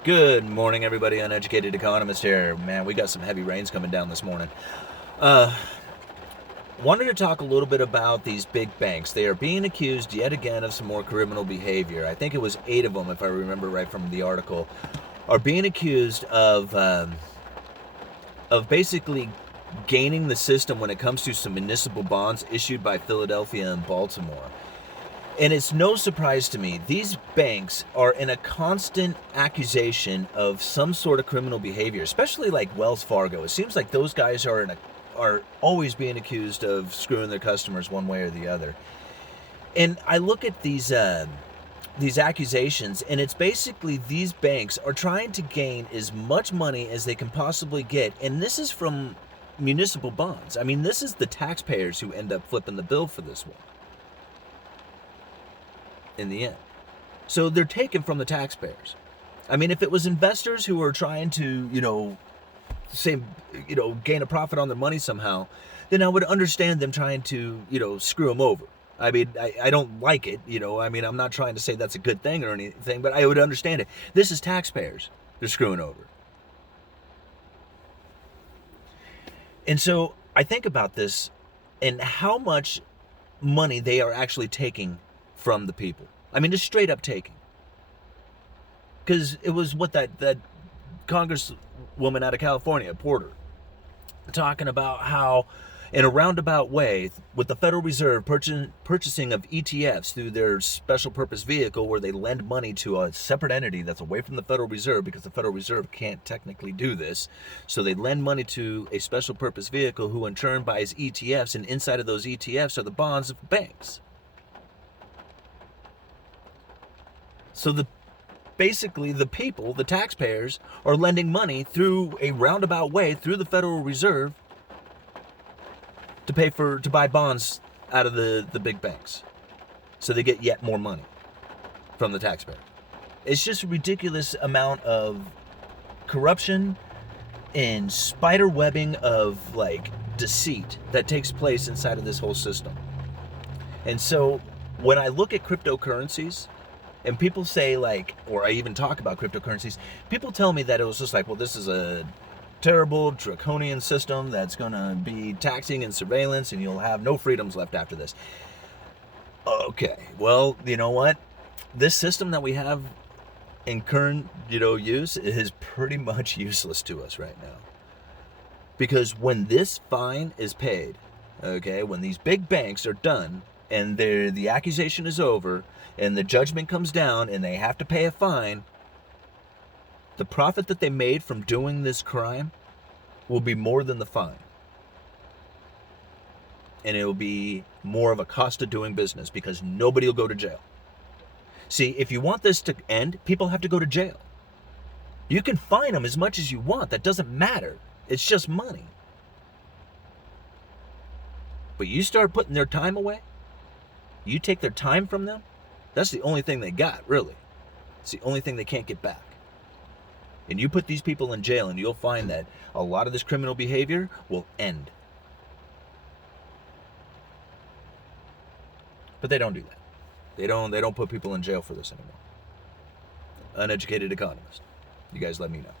Good morning, everybody. Uneducated Economist here. Man, we got some heavy rains coming down this morning. Wanted to talk a little bit about these big banks. They are being accused yet again of some more criminal behavior. I think it was 8 of them, if I remember right from the article, are being accused of basically gaining the system when it comes to some municipal bonds issued by Philadelphia and Baltimore. And it's no surprise to me, these banks are in a constant accusation of some sort of criminal behavior, especially like Wells Fargo. It seems like those guys are always being accused of screwing their customers one way or the other. And I look at these accusations, and it's basically these banks are trying to gain as much money as they can possibly get, and this is from municipal bonds. I mean, this is the taxpayers who end up flipping the bill for this one in the end. So they're taken from the taxpayers. I mean, if it was investors who were trying to, gain a profit on their money somehow, then I would understand them trying to, screw them over. I mean, I don't like it, I mean, I'm not trying to say that's a good thing or anything, but I would understand it. This is taxpayers they're screwing over. And so I think about this and how much money they are actually taking from the people. I mean, just straight up taking. Because it was what that congresswoman out of California, Porter, talking about how in a roundabout way, with the Federal Reserve purchasing of ETFs through their special purpose vehicle where they lend money to a separate entity that's away from the Federal Reserve, because the Federal Reserve can't technically do this. So they lend money to a special purpose vehicle who in turn buys ETFs, and inside of those ETFs are the bonds of banks. So basically the people, the taxpayers, are lending money through a roundabout way through the Federal Reserve to buy bonds out of the big banks. So they get yet more money from the taxpayer. It's just a ridiculous amount of corruption and spider webbing of deceit that takes place inside of this whole system. And so when I look at cryptocurrencies, and people say or I even talk about cryptocurrencies, people tell me that it was just well, this is a terrible draconian system that's going to be taxing and surveillance and you'll have no freedoms left after this. Okay, well, you know what? This system that we have in current, use is pretty much useless to us right now. Because when this fine is paid, okay, when these big banks are done and the accusation is over and the judgment comes down and they have to pay a fine, the profit that they made from doing this crime will be more than the fine. And it will be more of a cost of doing business because nobody will go to jail. See, if you want this to end, people have to go to jail. You can fine them as much as you want. That doesn't matter. It's just money. But you start putting their time away, you take their time from them, that's the only thing they got, really. It's the only thing they can't get back. And you put these people in jail and you'll find that a lot of this criminal behavior will end. But they don't do that. They don't put people in jail for this anymore. Uneducated Economist. You guys let me know.